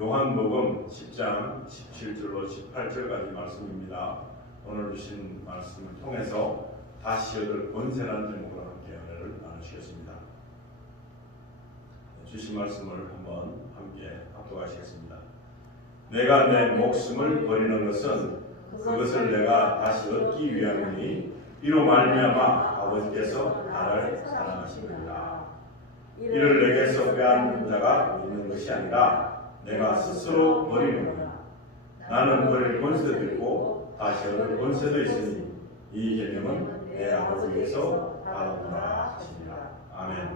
요한복음 10장 17절로 18절까지 말씀입니다. 오늘 주신 말씀을 통해서 다시 얻을 권세라는 제목으로 함께 은혜를 나누시겠습니다. 주신 말씀을 함께 합독하시겠습니다. 내가 내 목숨을 버리는 것은 그것을 내가 다시 얻기 위함이니 이로 말미암아 아버지께서 나를 사랑하십니다. 이를 내게서 빼앗는 자가 있는 것이 아니라 내가 스스로 버리는구나. 나는 버릴 권세도 있고 다시 얻을 권세도 있으니 이 개념은 내 아버지께서 받았구나 하시니라. 아멘.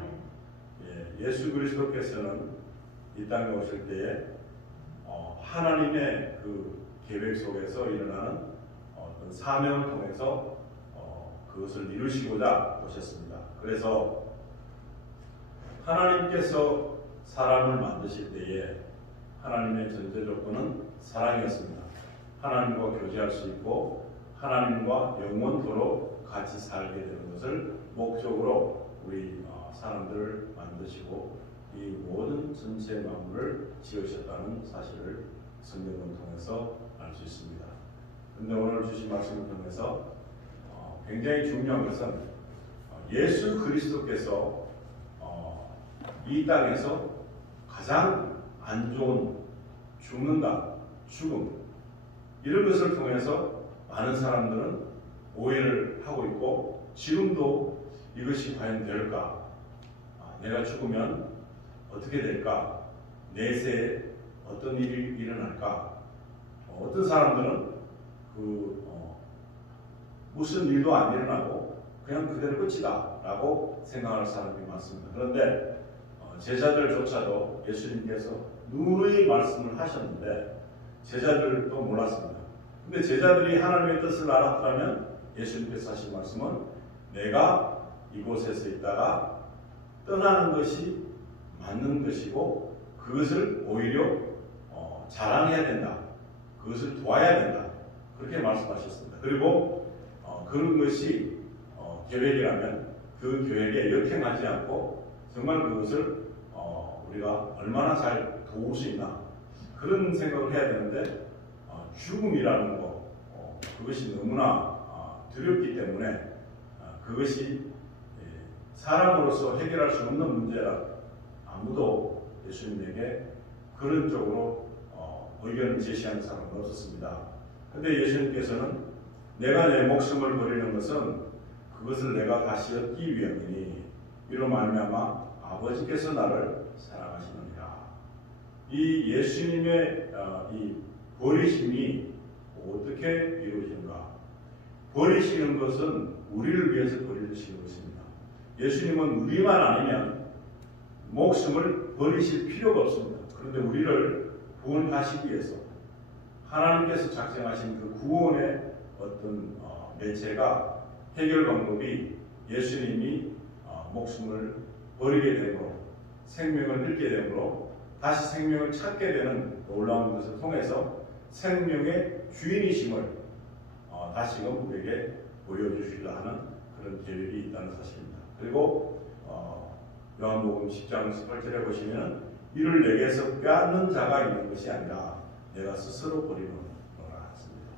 예수 그리스도께서는 이 땅에 오실 때에 하나님의 그 계획 속에서 일어나는 어떤 사명을 통해서 그것을 이루시고자 오셨습니다. 그래서 하나님께서 사람을 만드실 때에 하나님의 전제 조건은 사랑이었습니다. 하나님과 교제할 수 있고 하나님과 영원토록 같이 살게 되는 것을 목적으로 우리 사람들을 만드시고 이 모든 전체 만물을 지으셨다는 사실을 성경을 통해서 알 수 있습니다. 그런데 오늘 주신 말씀을 통해서 굉장히 중요한 것은 예수 그리스도께서 이 땅에서 가장 안 좋은 죽음 이런 것을 통해서 많은 사람들은 오해를 하고 있고 지금도 이것이 과연 될까? 내가 죽으면 어떻게 될까? 내세에 어떤 일이 일어날까? 어떤 사람들은 무슨 일도 안 일어나고 그냥 그대로 끝이다 라고 생각하는 사람이 많습니다. 그런데 제자들조차도 예수님께서 누누이 말씀을 하셨는데 제자들도 몰랐습니다. 근데 제자들이 하나님의 뜻을 알았다면 예수님께서 하신 말씀은 내가 이곳에서 있다가 떠나는 것이 맞는 것이고 그것을 오히려 자랑해야 된다. 그것을 도와야 된다. 그렇게 말씀하셨습니다. 그리고 그런 것이 계획이라면 그 계획에 역행하지 않고 정말 그것을 우리가 얼마나 잘 도울 수 있나 그런 생각을 해야 되는데 죽음이라는 거 그것이 너무나 두렵기 때문에 그것이 사람으로서 해결할 수 없는 문제라 아무도 예수님에게 그런 쪽으로 의견을 제시하는 사람은 없었습니다. 그런데 예수님께서는 내가 내 목숨을 버리는 것은 그것을 내가 다시 얻기 위함이니 이로 말미암아 아버지께서 나를 사랑하시느니라. 이 예수님의 이 버리심이 어떻게 이루어지는가? 버리시는 것은 우리를 위해서 버리시는 것입니다. 예수님은 우리만 아니면 목숨을 버리실 필요가 없습니다. 그런데 우리를 구원하시기 위해서 하나님께서 작정하신 그 구원의 어떤 매체가 해결 방법이 예수님이 목숨을 버리게 되므로 생명을 잃게 되므로 다시 생명을 찾게 되는 놀라운 것을 통해서 생명의 주인이심을 다시금 우리에게 보여주시려 하는 그런 계획이 있다는 사실입니다. 그리고 요한복음 10장 18절에 보시면 이를 내게서 빼앗는 자가 있는 것이 아니라 내가 스스로 버리는 거라 했습니다.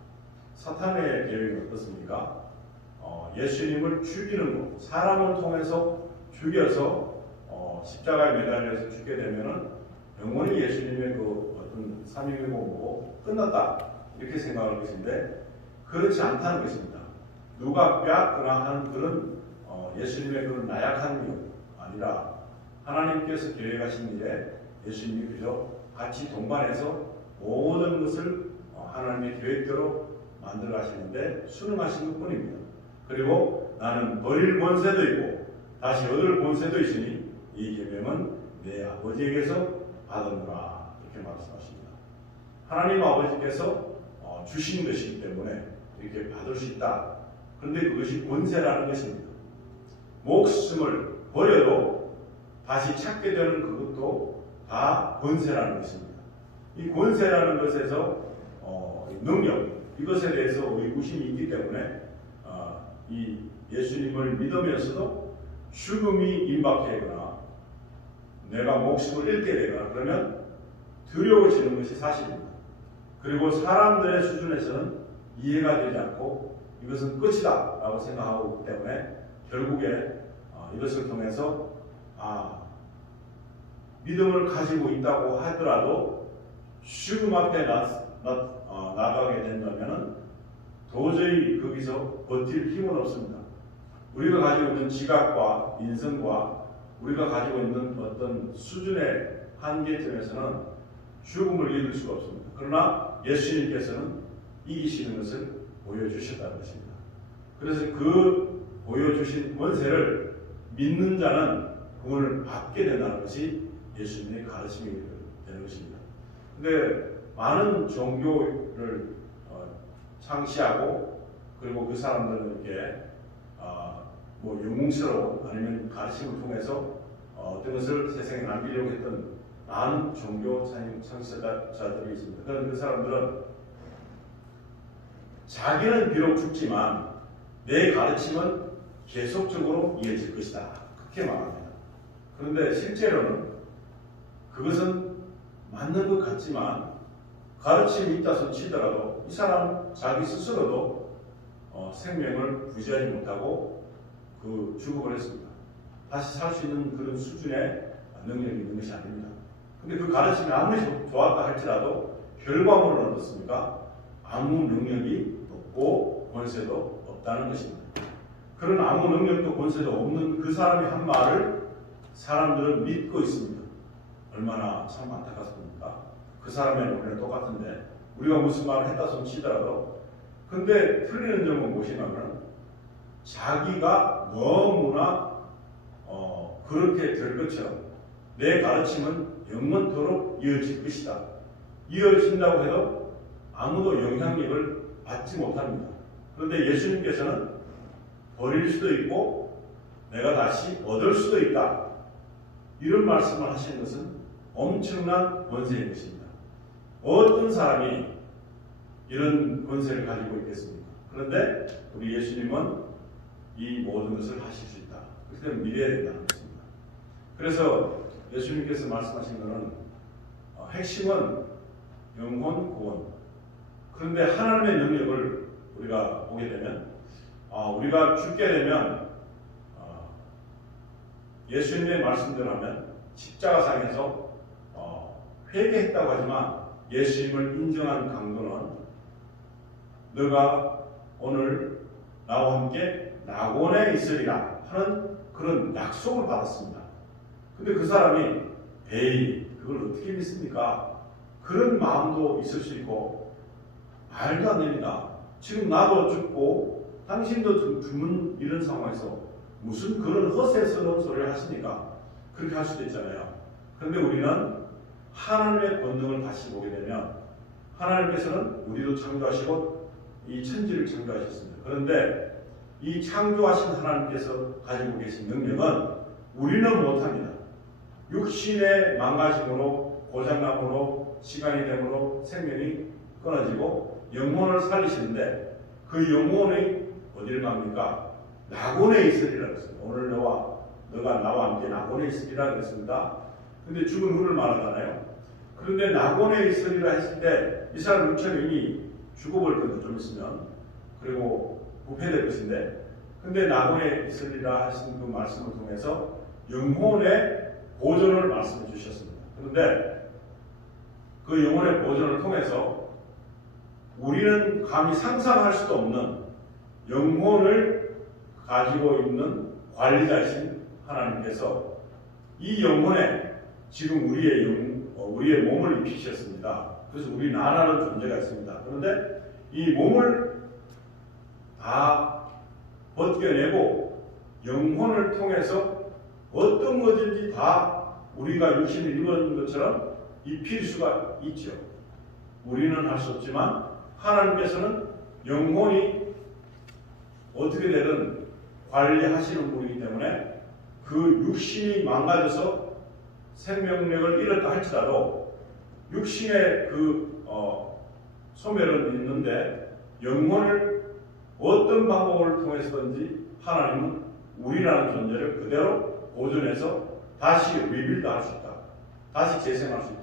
사탄의 계획은 어떻습니까? 예수님을 죽이는 것, 사람을 통해서 죽여서 십자가에 매달려서 죽게 되면은 영원히 예수님의 그 어떤 삼위일체 보고 끝났다 이렇게 생각할 것인데 그렇지 않다는 것입니다. 누가 빼앗거나 하는 그런 예수님의 그런 나약한 일 아니라 하나님께서 계획하신 일에 예수님이 그저 같이 동반해서 모든 것을 하나님의 계획대로 만들어 가시는데 순응하신 것 뿐입니다. 그리고 나는 버릴 권세도 있고 다시 얻을 권세도 있으니 이 계명은 내 아버지에게서 받으노라 이렇게 말씀하십니다. 하나님 아버지께서 주신 것이기 때문에 이렇게 받을 수 있다. 그런데 그것이 권세라는 것입니다. 목숨을 버려도 다시 찾게 되는 그것도 다 권세라는 것입니다. 이 권세라는 것에서 능력 이것에 대해서 의구심이 있기 때문에 이 예수님을 믿으면서도 죽음이 임박하거나 내가 목숨을 잃게 되거나 그러면 두려워지는 것이 사실입니다. 그리고 사람들의 수준에서는 이해가 되지 않고 이것은 끝이다 라고 생각하고 있기 때문에 결국에 이것을 통해서 믿음을 가지고 있다고 하더라도 죽음 앞에 나가게 된다면 도저히 거기서 버틸 힘은 없습니다. 우리가 가지고 있는 지각과 인성과 우리가 가지고 있는 어떤 수준의 한계점에서는 죽음을 이길 수가 없습니다. 그러나 예수님께서는 이기시는 것을 보여주셨다는 것입니다. 그래서 그 보여주신 권세를 믿는 자는 구원을 받게 된다는 것이 예수님의 가르침이 되는 것입니다. 근데 많은 종교를 창시하고 그리고 그 사람들에게 영웅스러운 아니면 가르침을 통해서 어떤 것을 세상에 남기려고 했던 많은 종교 창시자들이 있습니다. 그런 그 사람들은 자기는 비록 죽지만 내 가르침은 계속적으로 이어질 것이다. 그렇게 말합니다. 그런데 실제로는 그것은 맞는 것 같지만 가르침이 있다손 치더라도 이 사람 자기 스스로도 생명을 부지하지 못하고 그 죽음을 했습니다. 다시 살 수 있는 그런 수준의 능력이 있는 것이 아닙니다. 근데 그 가르침이 아무리 좋았다 할지라도 결과물은 어떻습니까? 아무 능력이 없고 권세도 없다는 것입니다. 그런 아무 능력도 권세도 없는 그 사람이 한 말을 사람들은 믿고 있습니다. 얼마나 참 안타깝습니까? 그 사람의 논리는 똑같은데 우리가 무슨 말을 했다 손 치더라도 근데 틀리는 점은 무엇이냐면 자기가 너무나 그렇게 될 것처럼 내 가르침은 영원토록 이어질 것이다. 이어진다고 해도 아무도 영향력을 받지 못합니다. 그런데 예수님께서는 버릴 수도 있고 내가 다시 얻을 수도 있다. 이런 말씀을 하시는 것은 엄청난 권세인 것입니다. 어떤 사람이 이런 권세를 가지고 있겠습니까? 그런데 우리 예수님은 이 모든 것을 하실 수 있다. 그래서 믿어야 된다는 것입니다. 그래서 예수님께서 말씀하신 것은 핵심은 영혼 구원. 그런데 하나님의 능력을 우리가 보게 되면 우리가 죽게 되면 예수님의 말씀대로 하면 십자가상에서 회개했다고 하지만 예수님을 인정한 강도는 너가 오늘 나와 함께 낙원에 있으리라 하는 그런 약속을 받았습니다. 근데 그 사람이 에이 그걸 어떻게 믿습니까? 그런 마음도 있을 수 있고 말도 안 됩니다. 지금 나도 죽고 당신도 죽는 이런 상황에서 무슨 그런 허세스러운 소리를 하시니까 그렇게 할 수도 있잖아요. 그런데 우리는 하나님의 본능을 다시 보게 되면 하나님께서는 우리도 창조하시고 이 천지를 창조하셨습니다. 그런데 이 창조하신 하나님께서 가지고 계신 능력은 우리는 못합니다. 육신의 망가짐으로 고장남으로 시간이 되므로 생명이 끊어지고 영혼을 살리시는데 그 영혼이 어디를 갑니까? 낙원에 있으리라 그랬습니다. 오늘 너가 나와 함께 낙원에 있으리라 그랬습니다. 근데 죽은 후를 말하잖아요. 그런데 낙원에 있으리라 했을 때 이 사람 육체는 이미 죽어버릴 건데 좀 있으면 그리고 부패될 것인데 근데 낙원에 있으리라 하신 그 말씀을 통해서 영혼의 보존을 말씀해 주셨습니다. 그런데 그 영혼의 보존을 통해서 우리는 감히 상상할 수도 없는 영혼을 가지고 있는 관리자이신 하나님께서 이 영혼에 지금 우리의 몸을 입히셨습니다. 그래서 우리 나라는 존재가 있습니다. 그런데 이 몸을 다 벗겨내고 영혼을 통해서 어떤 것인지 다 우리가 육신을 입은 것처럼 입힐 수가 있죠. 우리는 할 수 없지만 하나님께서는 영혼이 어떻게 되든 관리하시는 분이기 때문에 그 육신이 망가져서 생명력을 잃었다 할지라도 육신의 그 소멸은 있는데 영혼을 어떤 방법을 통해서든지 하나님은 우리라는 존재를 그대로 보존해서 다시 리빌드 할 수 있다. 다시 재생할 수 있다.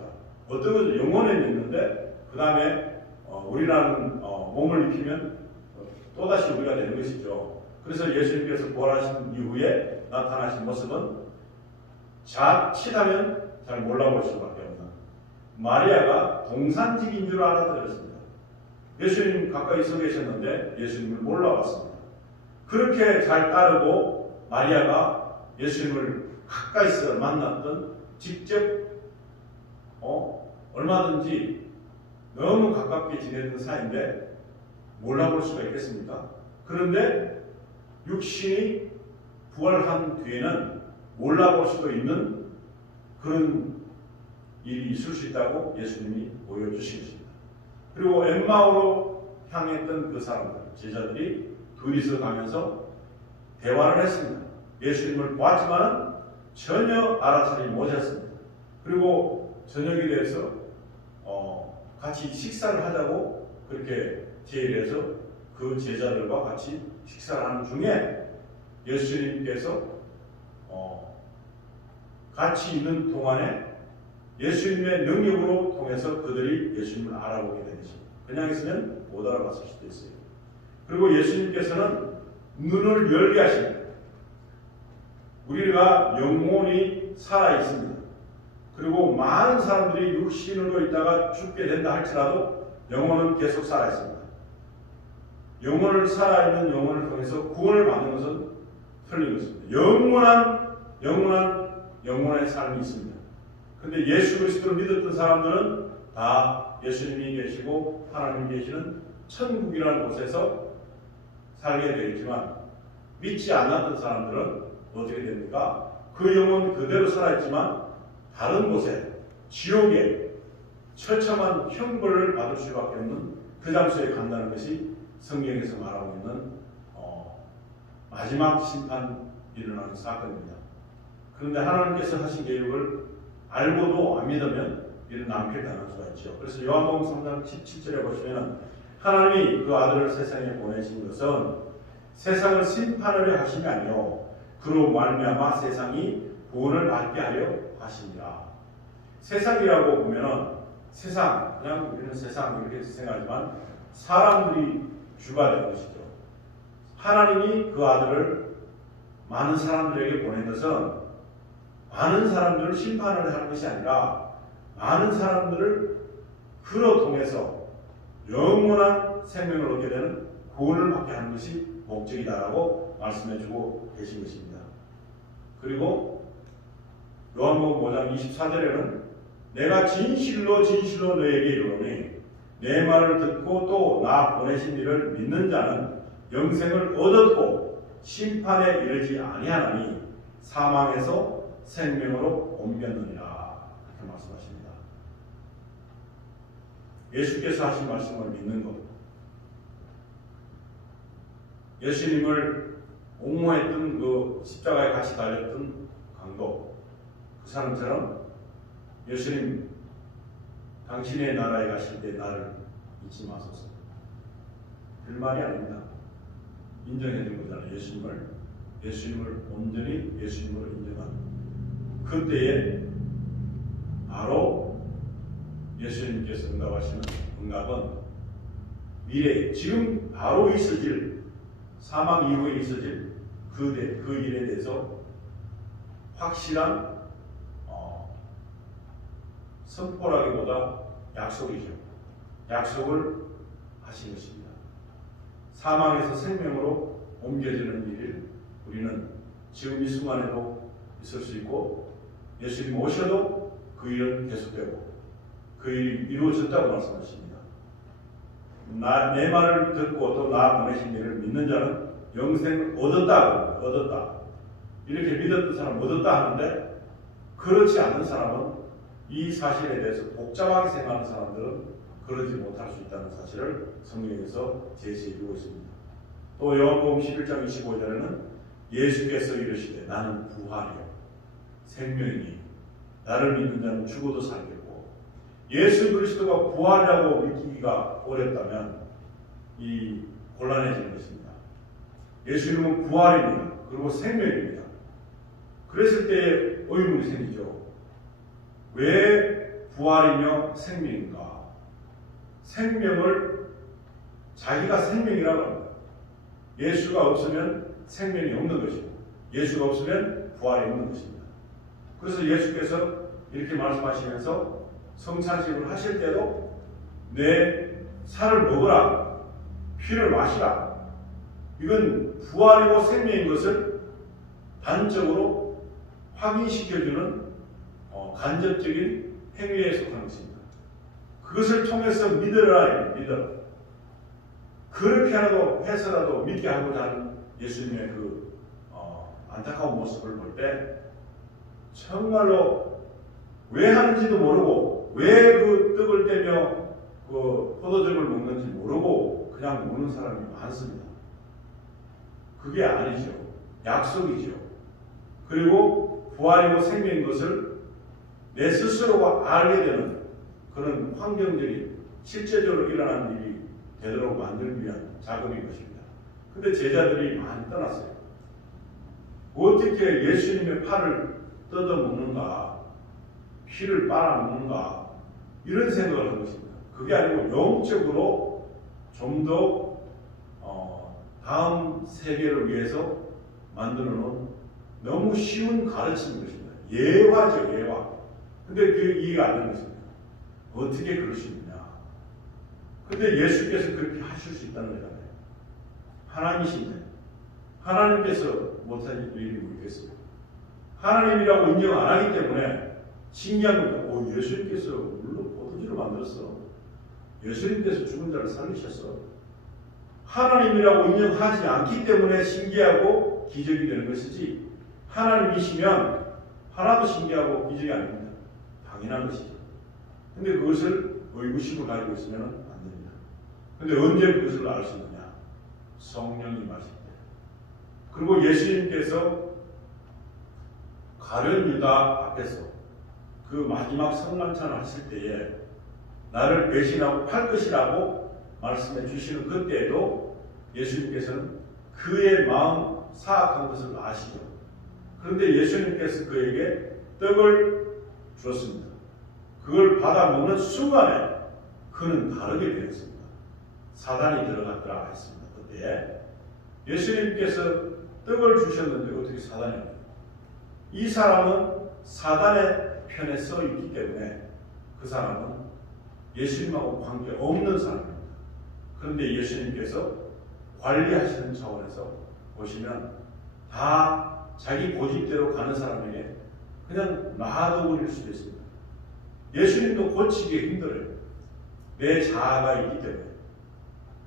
어떤 것은 영혼에 있는데 그 다음에 우리라는 몸을 입히면 또다시 우리가 되는 것이죠. 그래서 예수님께서 부활하신 이후에 나타나신 모습은 자칫하면 잘 몰라볼 수밖에 없는 마리아가 동산직인 줄 알아들었습니다. 예수님 가까이 서 계셨는데 예수님을 몰라봤습니다. 그렇게 잘 따르고 마리아가 예수님을 가까이서 만났던 직접 얼마든지 너무 가깝게 지내던 사이인데 몰라볼 수가 있겠습니까? 그런데 육신이 부활한 뒤에는 몰라볼 수도 있는 그런 일이 있을 수 있다고 예수님이 보여주신 것입니다. 그리고 엠마오로 향했던 그 사람들, 제자들이 둘이서 가면서 대화를 했습니다. 예수님을 보았지만 전혀 알아차리지 못했습니다. 그리고 저녁에 대해서 같이 식사를 하자고 그렇게 제의를 해서 그 제자들과 같이 식사를 하는 중에 예수님께서 같이 있는 동안에 예수님의 능력으로 통해서 그들이 예수님을 알아보게 된 것입니다. 그냥 있으면 못 알아봤을 수도 있어요. 그리고 예수님께서는 눈을 열게 하십니다. 우리가 영혼이 살아 있습니다. 그리고 많은 사람들이 육신으로 있다가 죽게 된다 할지라도 영혼은 계속 살아 있습니다. 영혼을 살아있는 영혼을 통해서 구원을 받는 것은 틀린 것입니다. 영원한 삶이 있습니다. 근데 예수 그리스도를 믿었던 사람들은 다 예수님이 계시고 하나님 계시는 천국이라는 곳에서 살게 되겠지만 믿지 않았던 사람들은 어떻게 됩니까? 그 영혼 그대로 살아있지만 다른 곳에 지옥에 처참한 형벌을 받을 수밖에 없는 그 장소에 간다는 것이 성경에서 말하고 있는 마지막 심판 일어나는 사건입니다. 그런데 하나님께서 하신 계획을 알고도 안 믿으면 이런 낭패를 당할 수가 있죠. 그래서 요한복음 3장 17절에 보시면 하나님이 그 아들을 세상에 보내신 것은 세상을 심판하려 하심이 아니요 그로 말미암아 세상이 구원을 받게 하려 하시니라. 세상이라고 보면은 세상, 그냥 우리는 세상 이렇게 생각하지만 사람들이 주가 되는 것이죠. 하나님이 그 아들을 많은 사람들에게 보낸 것은 많은 사람들을 심판을 하는 것이 아니라 많은 사람들을 그로 통해서 영원한 생명을 얻게 되는 구원을 받게 하는 것이 목적이다라고 말씀해주고 계신 것입니다. 그리고 요한복음 5장 24절에는 내가 진실로 너에게 이르노니 내 말을 듣고 또 나 보내신 이를 믿는 자는 영생을 얻었고 심판에 이르지 아니하나니 사망에서 생명으로 옮겼느니라 이렇게 말씀하십니다. 예수께서 하신 말씀을 믿는 것, 예수님을 옹호했던 그 십자가에 같이 달렸던 강도, 그 사람처럼 예수님 당신의 나라에 가실 때 나를 잊지 마소서. 별 말이 아닙니다. 인정해 준 거잖아요. 예수님을 온전히 예수님으로 인정한 그때에 바로 예수님께서 응답하시는 응답은 미래에 지금 바로 있어질 사망 이후에 있어질 그 일에 대해서 확실한 선포라기보다 약속이죠. 약속을 하신 것입니다. 사망에서 생명으로 옮겨지는 일을 우리는 지금 이 순간에도 있을 수 있고 예수님 오셔도 그 일은 계속되고 그 일이 이루어졌다고 말씀하십니다. 내 말을 듣고 또 나 보내신 이를 믿는 자는 영생을 얻었다. 이렇게 믿었던 사람 얻었다 하는데 그렇지 않은 사람은 이 사실에 대해서 복잡하게 생각하는 사람들은 그러지 못할 수 있다는 사실을 성경에서 제시해주고 있습니다. 또 요한복음 11장 25절에는 예수께서 이르시되 나는 부활이요 생명이니 나를 믿는 자는 죽어도 살겠고 예수 그리스도가 부활이라고 믿기가 어렵다면 이 곤란해지는 것입니다. 예수님은 부활입니다. 그리고 생명입니다. 그랬을 때에 의문이 생기죠. 왜 부활이며 생명인가? 생명을 자기가 생명이라고 합니다. 예수가 없으면 생명이 없는 것이고 예수가 없으면 부활이 없는 것입니다. 그래서 예수께서 이렇게 말씀하시면서 성찬식을 하실 때도 내 살을 먹으라, 피를 마시라. 이건 부활이고 생명인 것을 단적으로 확인시켜주는 간접적인 행위에 속하는 것입니다. 그것을 통해서 믿으라, 믿어라. 그렇게 하라도 해서라도 믿게 하고자 하는 예수님의 그 안타까운 모습을 볼 때 정말로 왜 하는지도 모르고 왜 그 떡을 떼며 그 포도즙을 먹는지 모르고 그냥 먹는 사람이 많습니다. 그게 아니죠. 약속이죠. 그리고 부활이고 생명인 것을 내 스스로가 알게 되는 그런 환경적인 실제적으로 일어나는 일이 되도록 만들기 위한 작업인 것입니다. 근데 제자들이 많이 떠났어요. 어떻게 예수님의 팔을 뜯어 먹는가, 피를 빨아 먹는가, 이런 생각을 한 것입니다. 그게 아니고 영적으로 좀 더 다음 세계를 위해서 만들어 놓은 너무 쉬운 가르침인 것입니다. 예화죠, 예화. 근데 그 이해가 안 되는 것입니다. 어떻게 그럴 수 있느냐. 근데 예수께서 그렇게 하실 수 있다는 거잖아요. 하나님이신데 하나님께서 못하는 일이 뭐겠어요? 하나님이라고 인정 안 하기 때문에 신기한 겁니다. 예수님께서 물론 포도주를 만들었어. 예수님께서 죽은 자를 살리셨어. 하나님이라고 인정하지 않기 때문에 신기하고 기적이 되는 것이지, 하나님이시면 하나도 신기하고 기적이 아닙니다. 당연한 것이죠. 근데 그것을 의구심을 가지고 있으면 안 됩니다. 근데 언제 그것을 알 수 있느냐? 성령이 임하실 때. 그리고 예수님께서 가룟 유다 앞에서 그 마지막 성만찬을 하실 때에 나를 배신하고 팔 것이라고 말씀해 주시는 그때에도 예수님께서는 그의 마음 사악한 것을 아시죠. 그런데 예수님께서 그에게 떡을 주었습니다. 그걸 받아 먹는 순간에 그는 다르게 되었습니다. 사단이 들어갔더라 했습니다. 그때 예수님께서 떡을 주셨는데 어떻게 사단이 없나요? 이 사람은 사단의 편에 서 있기 때문에 그 사람은 예수님하고 관계 없는 사람입니다. 그런데 예수님께서 관리하시는 차원에서 보시면 다 자기 고집대로 가는 사람에게 그냥 놔둬버릴 수도 있습니다. 예수님도 고치기 힘들어요. 내 자아가 있기 때문에.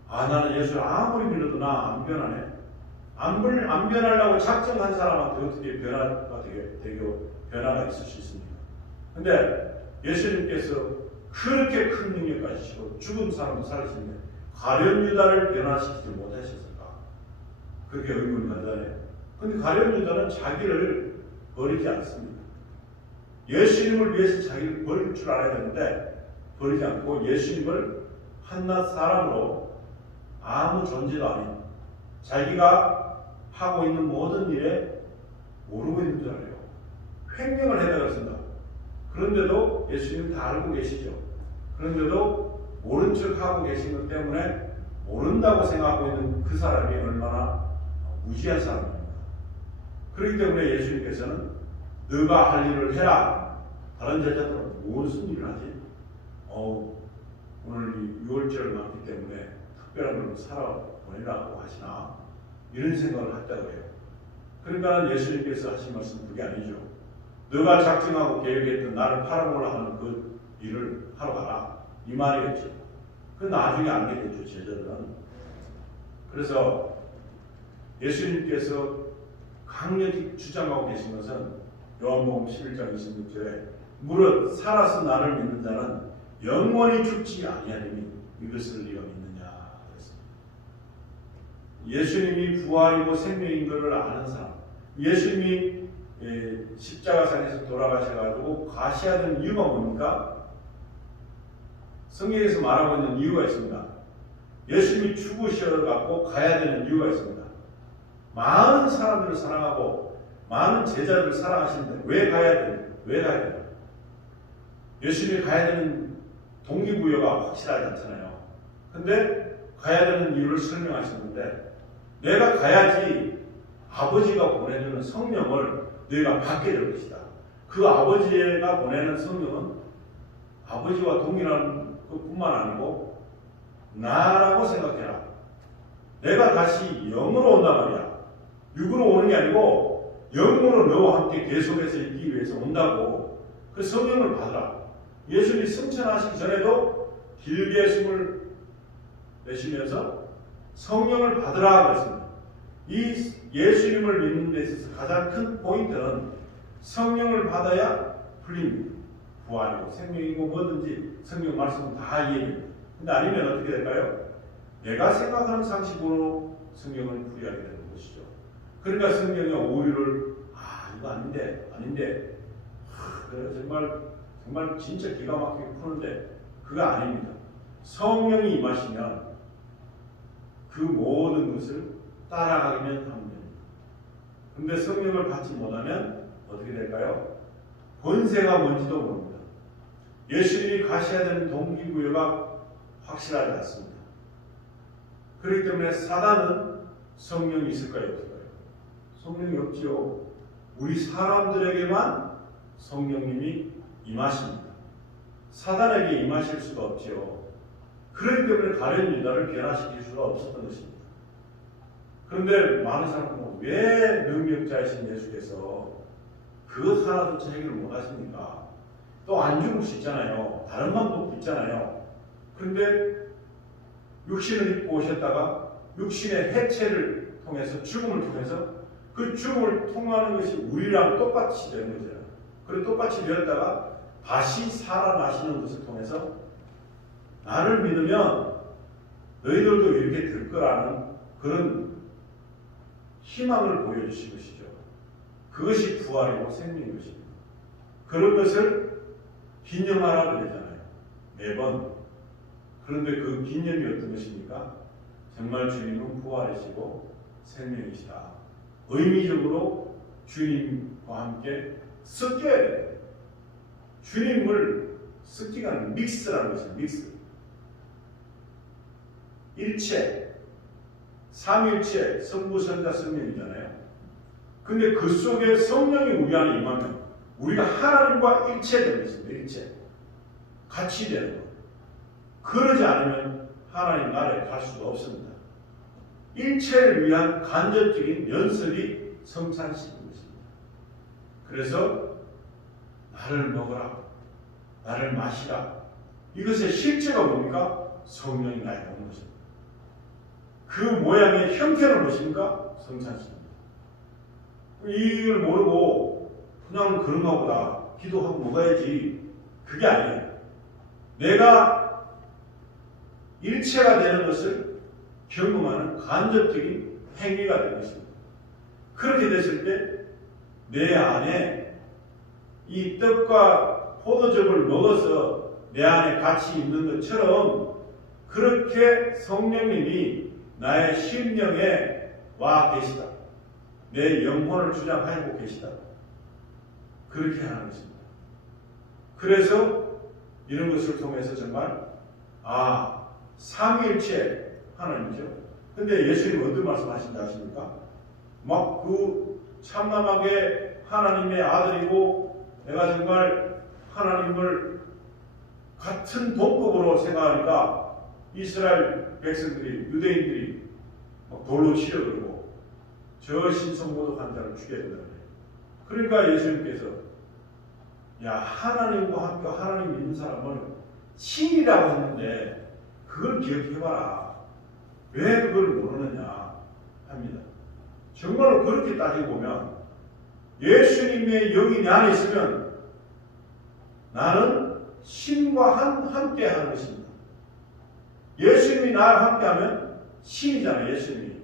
나는 예수를 아무리 믿어도 나 안 변하네. 안 변하려고 작정한 사람한테 어떻게 변화가 있을 수 있습니까? 근데 예수님께서 그렇게 큰 능력 가지시고 죽은 사람을 살리시는데 가룟 유다를 변화시키지 못하셨을까? 그렇게 의문을 가져요. 근데 가룟 유다는 자기를 버리지 않습니다. 예수님을 위해서 자기를 버릴 줄 알아야 되는데 버리지 않고 예수님을 한낱 사람으로 아무 존재도 아닌 자기가 하고 있는 모든 일에 모르고 있는 줄 알아요. 횡령을 해다 그랬습니다. 그런데도 예수님은 다 알고 계시죠. 그런데도 모른 척 하고 계신 것 때문에 모른다고 생각하고 있는 그 사람이 얼마나 무지한 사람입니다. 그렇기 때문에 예수님께서는 너가 할 일을 해라. 다른 제자들은 무슨 일을 하지? 오늘 이 6월절을 맞기 때문에 특별한 걸로 살아보내라고 하시나? 이런 생각을 했다고 해요. 그러니까 예수님께서 하신 말씀은 그게 아니죠. 너가 작정하고 계획했던 나를 팔아먹으려 하는 그 일을 하러 가라. 이 말이겠죠. 그 나중에 알게 됐죠, 제자들은. 그래서 예수님께서 강력히 주장하고 계신 것은 요한복음 11장 26절에 무릇 살아서 나를 믿는 자는 영원히 죽지 아니하리니 이것을 네가 믿느냐 그랬습니다. 예수님이 부활이고 생명인 것을 아는 사람, 예수님이 십자가상에서 돌아가셔가지고 가셔야 되는 이유가 뭡니까? 성경에서 말하고 있는 이유가 있습니다. 예수님이 죽으셔갖고 가야 되는 이유가 있습니다. 많은 사람들을 사랑하고 많은 제자들을 사랑하시는데 왜 가야 돼요? 왜 가야 돼요? 예수님이 가야 되는 동기부여가 확실하지 않잖아요. 근데 가야 되는 이유를 설명하셨는데 내가 가야지 아버지가 보내주는 성령을 너희가 받게 될 것이다. 그 아버지가 보내는 성령은 아버지와 동일한 것뿐만 아니고 나라고 생각해라. 내가 다시 영으로 온단 말이야. 육으로 오는 게 아니고 영으로 너와 함께 계속해서 있기 위해서 온다고. 그 성령을 받으라. 예수님이 승천하시기 전에도 길게 숨을 내쉬면서 성령을 받으라 그랬습니다. 이 예수님을 믿는 데 있어서 가장 큰 포인트는 성령을 받아야 풀립니다. 부활이고 생명이고 뭐든지 성경 말씀은 다 이해해요. 근데 아니면 어떻게 될까요? 내가 생각하는 상식으로 성경을 풀이하게 되는 것이죠. 그러니까 성경의 오류를 이거 아닌데 그래 정말 진짜 기가 막히게 푸는데 그거 아닙니다. 성령이 임하시면 그 모든 것을 따라가기만 하면 됩니다. 근데 성령을 받지 못하면 어떻게 될까요? 권세가 뭔지도 모릅니다. 예수님이 가셔야 되는 동기부여가 확실하지 않습니다. 그렇기 때문에 사단은 성령이 있을까요? 없을까요? 성령이 없지요. 우리 사람들에게만 성령님이 임하십니다. 사단에게 임하실 수가 없지요. 그렇기 때문에 가룟 유다를 변화시킬 수가 없었던 것입니다. 그런데 많은 사람들은 왜 능력자이신 예수께서 그것 하나조차 해결을 못하십니까? 또 안 죽을 수 있잖아요. 다른 방법도 있잖아요. 그런데 육신을 입고 오셨다가 육신의 해체를 통해서 죽음을 통해서 그 죽음을 통하는 것이 우리랑 똑같이 되는 거죠. 그리고 똑같이 되었다가 다시 살아나시는 것을 통해서 나를 믿으면 너희들도 이렇게 될 거라는 그런 희망을 보여주신 것이죠. 그것이 부활이고 생명인 것입니다. 그런 것을 기념하라 그러잖아요. 매번. 그런데 그 기념이 어떤 것입니까? 정말 주님은 부활이시고 생명이시다. 의미적으로 주님과 함께 섞여야 돼요. 주님을 섞기가 아니라 믹스라는 것이에요. 믹스. 일체, 삼일체, 성부, 성자, 성령이잖아요. 근데 그 속에 성령이 우리 안에 임하면 우리가 하나님과 일체되는 것입니다. 일체. 같이 되는 것. 그러지 않으면 하나님 나라에 갈 수가 없습니다. 일체를 위한 간접적인 연습이 성찬식인 것입니다. 그래서 나를 먹어라. 나를 마시라. 이것의 실제가 뭡니까? 성령이 나에 오는 것입니다. 그 모양의 형태는 무엇입니까? 성찬식입니다. 이걸 모르고 그냥 그런가 보다 기도하고 먹어야지. 그게 아니에요. 내가 일체가 되는 것을 경험하는 간접적인 행위가 되는 것입니다. 그렇게 됐을 때 내 안에 이 떡과 포도즙을 먹어서 내 안에 같이 있는 것처럼 그렇게 성령님이 나의 심령에 와 계시다. 내 영혼을 주장하고 계시다. 그렇게 하는 것입니다. 그래서 이런 것을 통해서 정말 삼위일체 하나님이죠. 근데 예수님은 어떤 말씀하신다 하십니까? 막 그 참남하게 하나님의 아들이고 내가 정말 하나님을 같은 동급으로 생각하니까 이스라엘 백성들이 유대인들이 막 돌로 치려 그러고 저 신성모독 환자를 죽여야 된다. 그러니까 예수님께서 하나님과 함께 하나님 믿는 사람은 신이라고 했는데 그걸 기억해봐라. 왜 그걸 모르느냐 합니다. 정말로 그렇게 따지고 보면 예수님의 영이 내 안에 있으면 나는 신과 함께 하는 것입니다. 예수님이 나와 함께 하면 신이잖아요. 예수님이.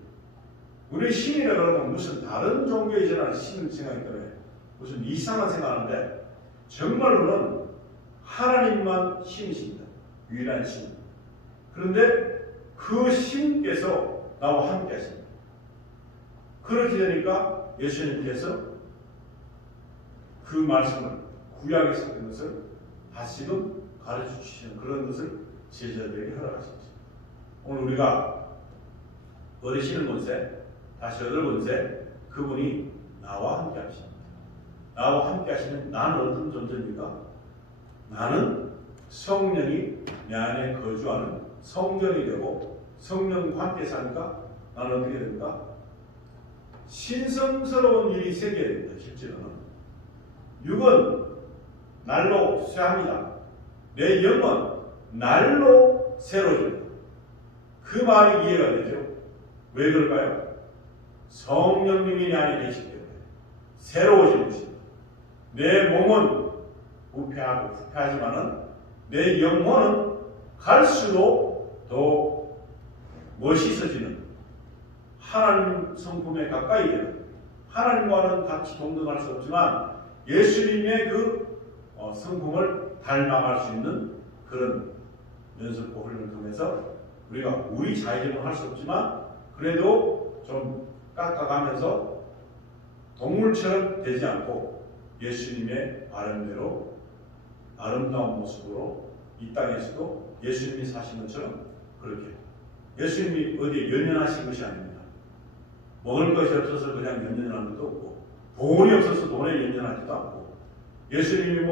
우리 신이라 그러면 무슨 다른 종교에 전하는 신을 생각이 들어요. 무슨 이상한 생각하는데 정말로는 하나님만 신이십니다. 유일한 신. 그런데 그 신께서 나와 함께 하십니다. 그렇게 되니까 예수님께서 그 말씀을 구약에서 그 것을 다시금 가르쳐 주시는 그런 것을 제자들에게 허락하십니다. 오늘 우리가 버리시는 권세, 다시 얻을 권세, 그분이 나와 함께 하십니다. 나와 함께 하시는 나는 어떤 존재입니까? 나는 성령이 내 안에 거주하는 성전이 되고 성령과 함께 사니까 나는 어떻게 됩니까? 신성스러운 일이 생겨야 됩니다. 실제로는 육은 날로 쇠합니다. 내 영은 날로 새로워집니다. 그 말이 이해가 되죠? 왜 그럴까요? 성령님이 내 안에 계시기 때문에 새로워지는 것입니다. 내 몸은 부패하고 부패하지만은 내 영혼은 갈수록 더 멋있어지는 하나님 성품에 가까이 되는, 하나님과는 같이 동등할 수 없지만 예수님의 그 성품을 닮아갈 수 있는 그런 연습과 훈련을 통해서 우리가 우리 자의적으로 할 수 없지만 그래도 좀 깎아가면서 동물처럼 되지 않고 예수님의 바람대로 아름다운 모습으로 이 땅에서도 예수님이 사신 것처럼 그렇게 예수님이 어디에 연연하신 것이 아닙니다. 먹을 것이 없어서 그냥 연연하는 것도 없고 돈이 없어서 돈에 연연하지도 않고 예수님이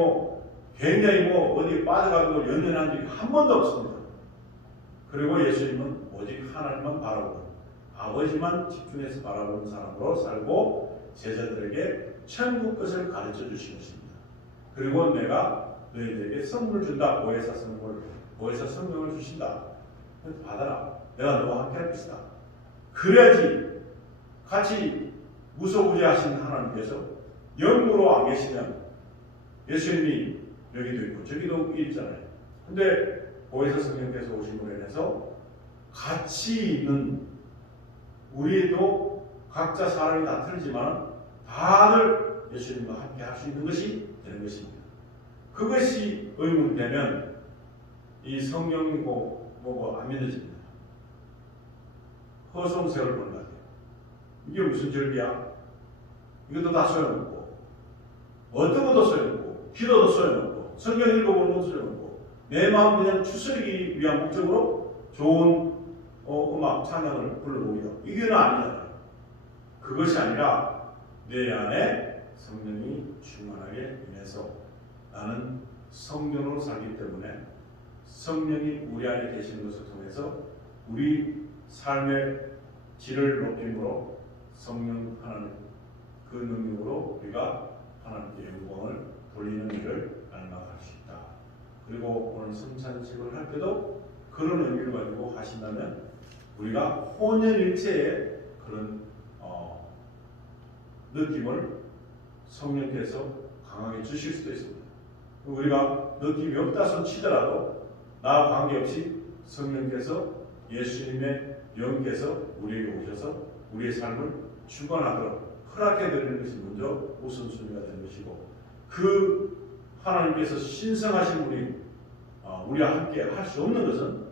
굉장히 어디에 빠져가지고 연연한 적이 한 번도 없습니다. 그리고 예수님은 오직 하나님만 바라보고 아버지만 집중해서 바라보는 사람으로 살고 제자들에게 천국 것을 가르쳐 주신 것입니다. 그리고 내가 너희들에게 선물을 준다. 보혜사 선물, 보혜사 성령을 주신다. 받아라. 내가 너와 함께 할 것이다. 그래야지 같이 무소부지하신 하나님께서 영으로 안 계시면 예수님이 여기도 있고 저기도 있잖아요. 근데 보혜사 성령께서 오심으로 인해서 같이 있는 우리도 각자 사람이 다 틀리지만 다들 예수님과 함께 할 수 있는 것이 되는 것입니다. 그것이 의문되면 이 성령이 안 믿어집니다. 허송세월 보는 것 같아요. 이게 무슨 절기야? 이것도 다 소용없고 어떤 것도 소용없고 기도도 소용없고 성경 읽어보는 것도 소용없고 내 마음 그냥 추스르기 위한 목적으로 좋은 음악 찬양을 불러보기도 이게는 아니잖아요. 그것이 아니라 내 안에 성령이 충만하게 인해서 나는 성령으로 살기 때문에 성령이 우리 안에 계시는 것을 통해서 우리 삶의 질을 높임으로 성령 하나님 그 능력으로 우리가 하나님께 영광을 돌리는 일을 알망할 수 있다. 그리고 오늘 성찬식을 할 때도 그런 의미를 가지고 하신다면 우리가 혼연일체의 그런 느낌을 성령께서 강하게 주실 수도 있습니다. 우리가 느낌이 없다 손 치더라도 나와 관계없이 성령께서 예수님의 영께서 우리에게 오셔서 우리의 삶을 주관하도록 허락해 드리는 것이 먼저 우선순위가 되는 것이고 그 하나님께서 신성하신 분이 우리와 함께 할 수 없는 것은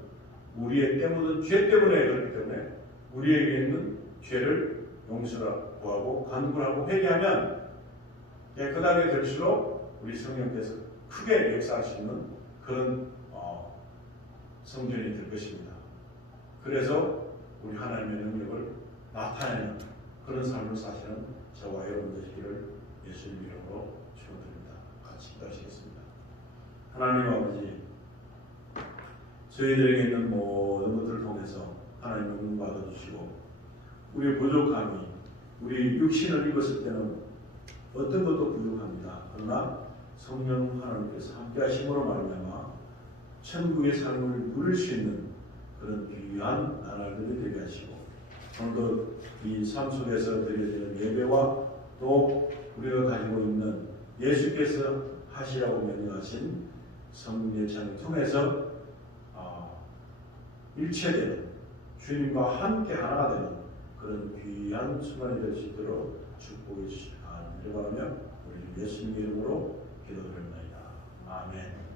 우리의 때묻은 죄 때문에 그렇기 때문에 우리에게 있는 죄를 용서하고 구하고 간구하고 회개하면 깨끗하게 될수록 우리 성령께서 크게 역사할 수 있는 그런 성전이 될 것입니다. 그래서 우리 하나님의 능력을 나타내는 그런 삶을 사시는 저와 여러분 되시기를 예수님 이름으로 축원드립니다. 같이 기도하시겠습니다. 하나님 아버지, 저희들에게 있는 모든 것들을 통해서 하나님의 은혜 받아주시고 우리의 부족함이 우리 육신을 입었을 때는 어떤 것도 부족합니다. 그러나 성령 하나님께서 함께 하심으로 말미암아 천국의 삶을 누릴 수 있는 그런 귀한 나날들이 되게 하시고 오늘도 이 삶 속에서 드려지는 예배와 또 우리가 가지고 있는 예수께서 하시라고 명령하신 성령 예찬을 통해서 일체되는 주님과 함께 하나가 되는 그런 귀한 순간이 될 수 있도록 축복해 주시기 바랍니다. 바라며 우리 예수님 이름으로 기도드립니다. 아멘.